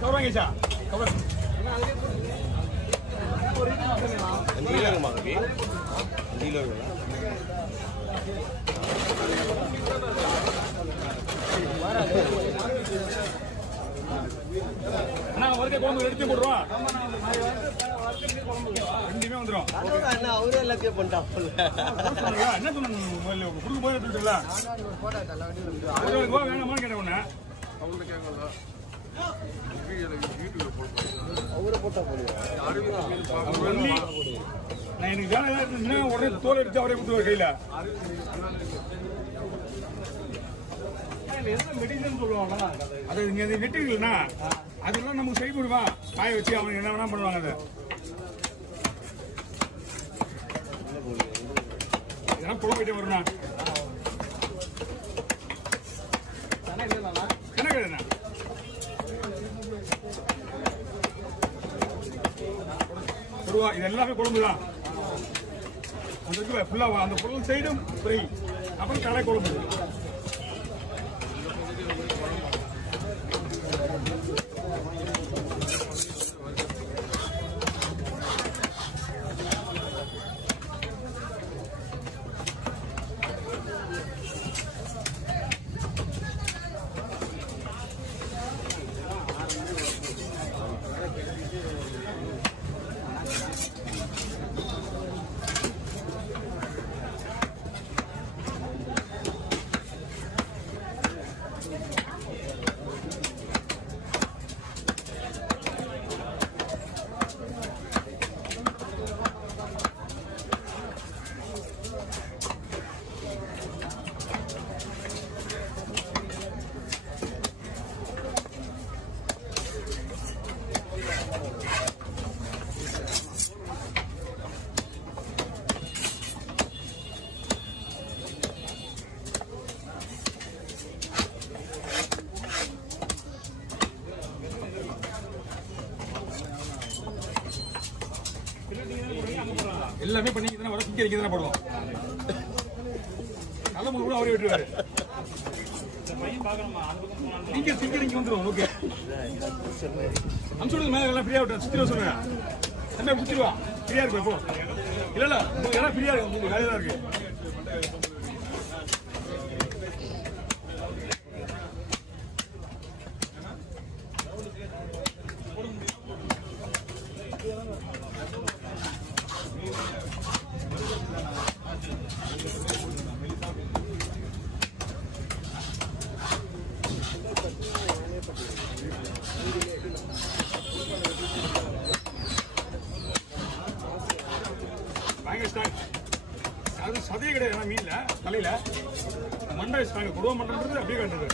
Cover வாங்கிச்சா cover ஒருக்கே குழம்பு எடுத்து போடுறோம் ரெண்டுமே வந்துடும் அவரும் எல்லாத்தையும் பண்ணிட்டா என்ன சொன்னாங்க கொடுக்க போய் எடுத்துட்டுல வேணாமான்னு கேட்டேன் உன்ன அவரை போட்டா போடுவோம் நான் எனக்கு வேலை ஏதாவது இருந்துச்சுன்னா உடனே தோல் எடுத்து அவரே கொடுத்துருவார் கையில மெடிசன் சொல்லுவாங்க அது நீங்க அதை வெட்டுறீங்களா அதெல்லாம் நமக்கு சரி போடுவான் காய வச்சு அவங்க என்ன வேணா பண்ணுவாங்க அதை இதெல்லாம் புலம்பிட்டே வரும்ண்ணா என்ன கிடையாதுண்ணா இது எல்லாமே குழம்பு தான் அந்த ஃபுல்லாக அந்த பொருள் சைடும் ஃப்ரை அப்புறம் கடை குழம்பு எல்லாமே பண்ணி வர சிக்கன் இங்கே தானே போடுவோம் நல்ல முறை கூட அவரே விட்டுருவாரு இங்க சிக்கன் இங்கே வந்துடும் ஓகே அம்சோடு மேலே எல்லாம் ஃப்ரீயாக விட்டு சுற்றிடுவா சொன்னேன் என்ன சுற்றிடுவா ஃப்ரீயாக இருக்கும் இப்போ இல்லை இல்லை எல்லாம் ஃப்ரீயாக இருக்கும் உங்களுக்கு வேலையாக தான் இருக்கு அது சதையே கிடையாது மீன்ல தலையில மண்டை வச்சுட்டாங்க குடும்ப மண்டன்றது அப்படியே கட்டுது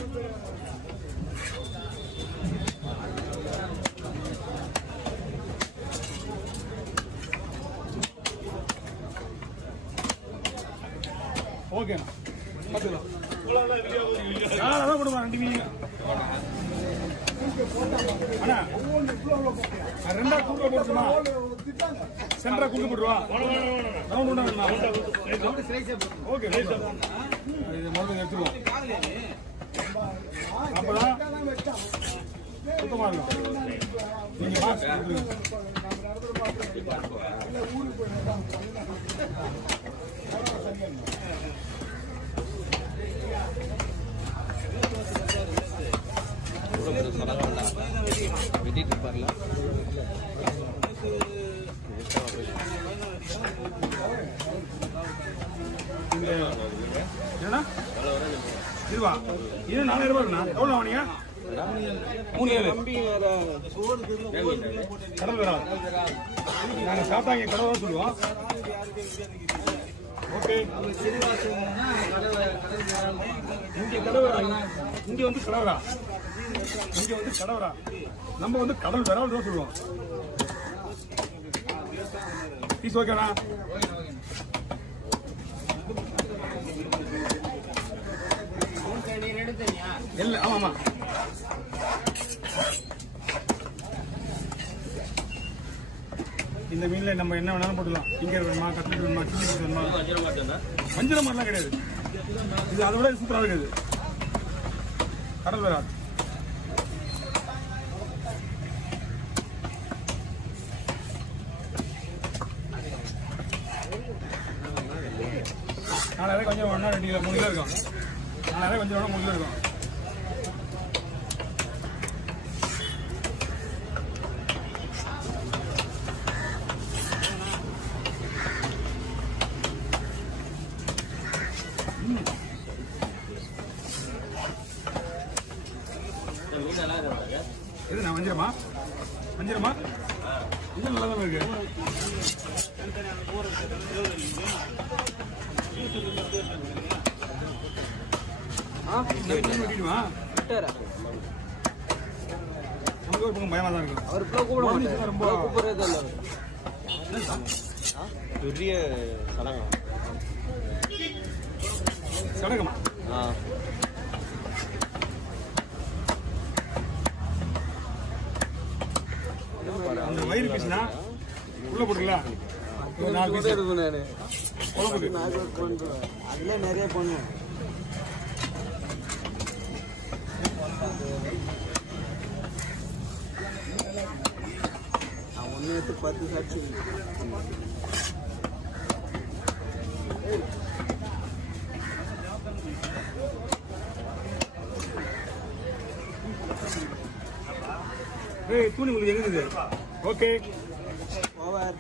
ஓகேண்ணா பார்த்துக்கலாம் அதான் கொடுமா 2 மீன் அண்ணா ரெண்டா கூட்ட போட்டுமா சென்டரா கூட்டு போட்டுருவா ஓகே இது மருந்து எடுத்துருவோம் அப்பதான் சுத்தமா இருக்கும் நீங்க மாஸ்க் வெட்டிட்டு இருப்பார்ல இதுவா இது 4000 ரூபாய்ண்ணா எவ்வளோ வாங்க 37 கடல் வரா நாங்கள் சாப்பிட்டாங்க கடை தான் சொல்லுவோம் ஓகே இங்கே கடவுரா இங்கே வந்து கடவுரா இங்கே வந்து கடவுரா நம்ம வந்து கடல் வரா தான் சொல்லுவோம் பீஸ் ஓகேண்ணா இல்லை ஆமாம்மா இந்த மீன்ல நம்ம என்ன வேணாலும் போட்டுக்கலாம். இங்க வேணுமா, கட்லெட் வேணுமா, சில்லி பீஸ் வேணுமா. வஞ்சிர மாதிரிலாம் கிடையாது. இது அதை விட சூப்பராக இருக்குது. கடல் வேற நாலாயிரம் கொஞ்சம் ஒன்றா 2 கிலோ 3 கிலோ இருக்கும். 4,000 கொஞ்சம் வேணா 3 கிலோ இருக்கும். இது நான் வஞ்சிரமா இது நல்லா தான் இருக்கு. வெட்டிடுவா நமக்கு ஒரு பக்கம் பயமா தான் இருக்கும். அவர் கூப்பிட மாட்டார். ரொம்ப கூப்பிடுறது இல்லை. பெரிய சடங்கா சடகமா அந்த வயிறு பீஸ்னா உள்ள போட்டுக்கலாம். ஒரு 4 பீஸ் இருக்கும். நான் குழம்புக்கு அதுல நிறைய பண்ணுவேன். ஒன்று எடுத்து 10 சாட்சி. ஏய் தூணி உங்களுக்கு எங்க இருக்குது? Okay over.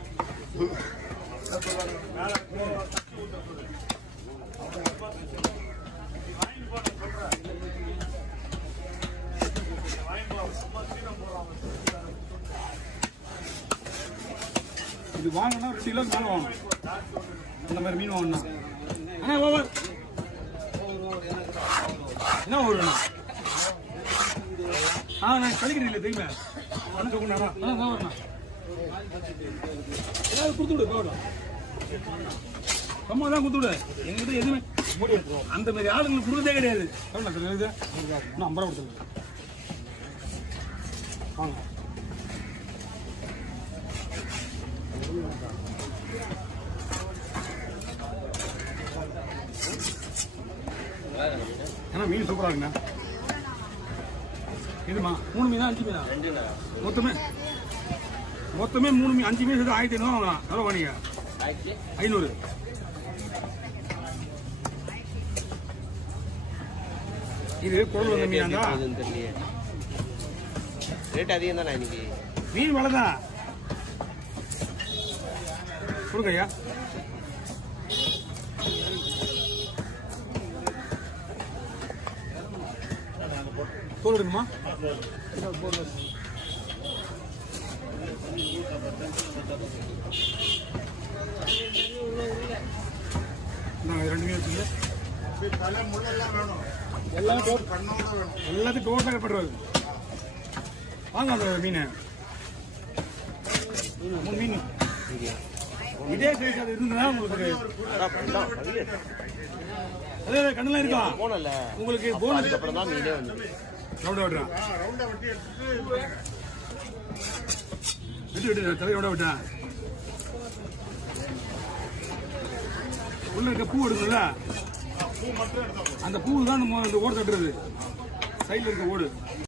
இது வாங்கினா 2 கிலோ மேலே வாங்கணும். இந்த மாதிரி மீன் வாங்கணும். ஆனால் ஓவர் என்ன ஓவர்ண்ணா? நான் கழிக்கிறேன் இல்லை தெரியுமா? ஆனால் சொல்லுண்ணா ஓவர்ண்ணா ஏதாவது கொடுத்து விடு. போகலாம் ரொம்ப தான் கொடுத்து விடு. எங்ககிட்ட எதுவுமே அந்த மாதிரி ஆளுங்களுக்கு கொடுத்ததே கிடையாது. இன்னும் 50 ரூபா கொடுத்துருங்க. வாங்க ஏன்னா மீன் சூப்பராக இருக்குண்ணா. இதுமா 3 மீனா 5 மீனா? மொத்தமே 3 மீன் 5 மீன் சேர்த்து 1500 வாங்கலாம். எவ்வளோ வாங்க? 500. இது பொருள் வந்த மீனா தான் ரேட் அதிகம் தானே இன்னைக்கு. மீன் வலை தான் கொடுங்க ஐயா. தோல் எடுக்குமா? நான் 2 மீன் வச்சுங்க. எல்லாத்தையும் டோட்டலாக கட்டுறது. வாங்க அந்த மீன் 3 மீன் இதே சைஸ் அது இருந்தா உங்களுக்கு அதே கண்ணெல்லாம் இருக்கலாம். போனல உங்களுக்கு போனதுக்கு அப்புறம் தான் மீனே வந்து ரவுண்டா விட்டுறான். விட்டு தலையோட விட்டான். உள்ள இருக்க பூ எடுக்கல, அந்த பூ தான் நம்ம ஓடு தட்டுறது. சைடில் இருக்க ஓடு